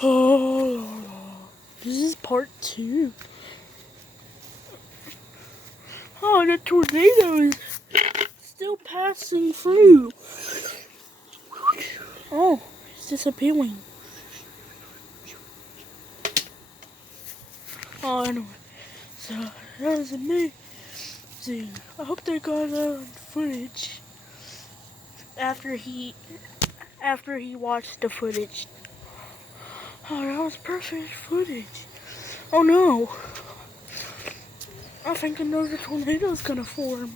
Oh, this is part 2. Oh, the tornado is still passing through. Oh, it's disappearing. Oh, anyway. So, that was amazing. I hope they got footage after he watched the footage. Oh, that was perfect footage. Oh no. I think another tornado's gonna form.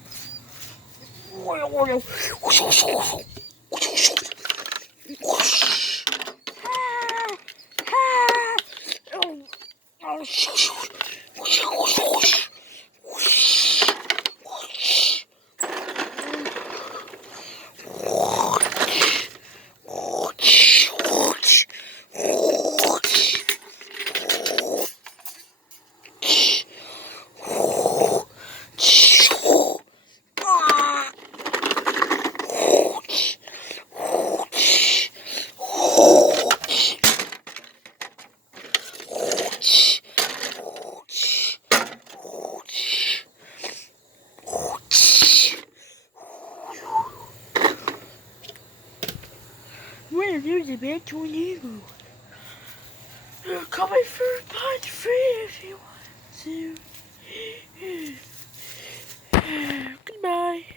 Well, there's a bad tornado. Coming for part 3 if you want to. Goodbye.